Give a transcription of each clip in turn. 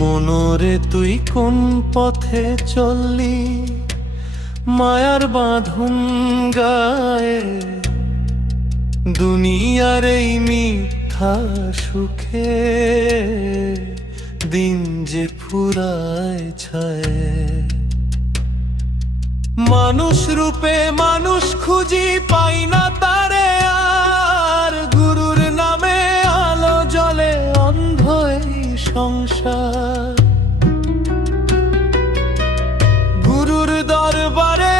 মনরে তুই কোন পথে চললি মায়ার বাঁধন গায়ে, দুনিয়ার এই মিথ্যা সুখে দিন যে ফুরায় ছায়। মানুষ রূপে মানুষ খুঁজি পাই না তারে আর, গুরুর নামে আলো জ্বলে অন্ধ এই সংসার। গুরুর দরবারে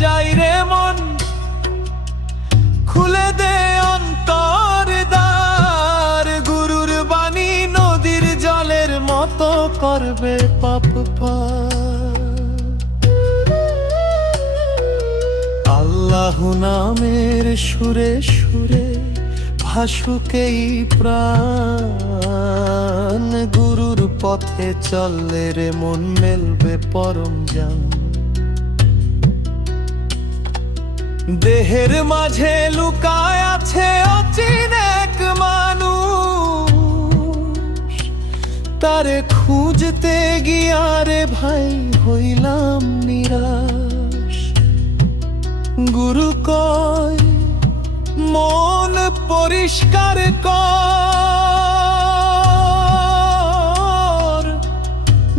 যাই রে মন, খুলে দে অন্তর দ্বার। গুরুর বাণী নদীর জলের মতো করবে পাপ পার। আল্লাহ নামের সুরে সুরে ভাসুকেই প্রাণ। গুরুর পথে চললে রে মন মেলবে পরম জান। দেহের মাঝে লুকায় আছে অচিন এক মানুষ, তারে খুঁজতে গিয়া রে ভাই হইলাম নিরাশ। গুরু কয় মন পরিষ্কার কর,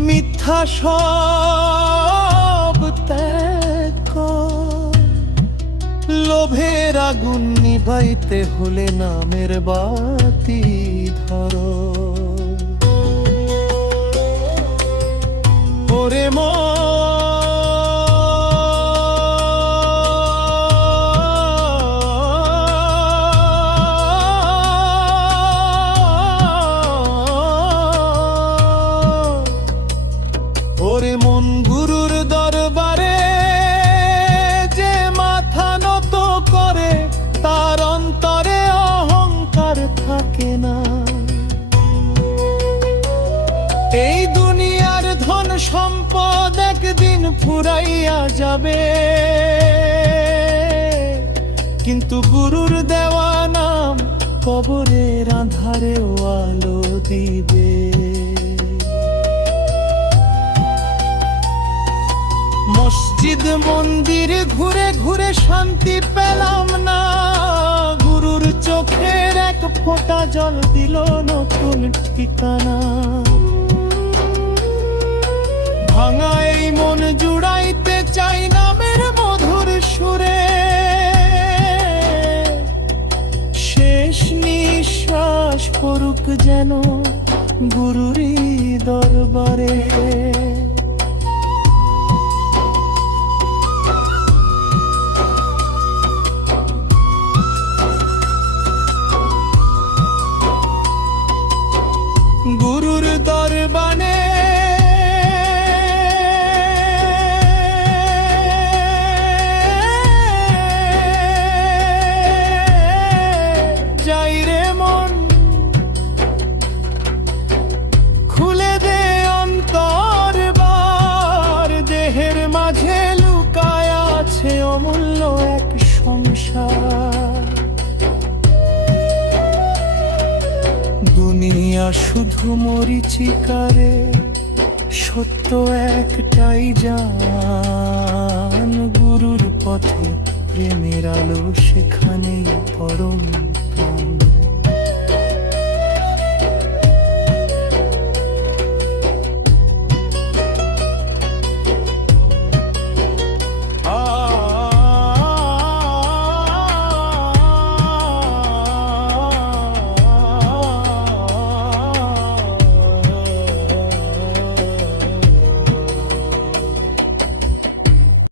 মিথ্যা সব ত্যাগ কর। লোভের আগুন নিভাইতে হলে নামের বাতি ধরো। ওরে ওরে মন, গুরুর দরবারে যে মাথা নত করে তার অন্তরে অহংকার থাকে না। এই দুনিয়ার ধন সম্পদ একদিন ফুরাইয়া যাবে, কিন্তু গুরুর দেওয়া নাম কবরের আঁধারেও আলো দিবে। মসজিদ মন্দির ঘুরে ঘুরে শান্তি পেলাম না, গুরুর চোখের এক ফোঁটা জল দিল নতুন ঠিকানা। ভাঙা এই মন জুড়াইতে চাই নামের মধুর সুরে, শেষ নিঃশ্বাস পড়ুক যেন গুরুরই দরবারে। গুরুর দরবারে যাই রে মন, খুলে দে অন্তর বার। দেহের মাঝে লুকায় আছে অমূল্য এক সংসার। দুনিয়া শুধু মরিচিকারে, সত্য একটাই জান। গুরুর পথে প্রেমের আলো সেখানে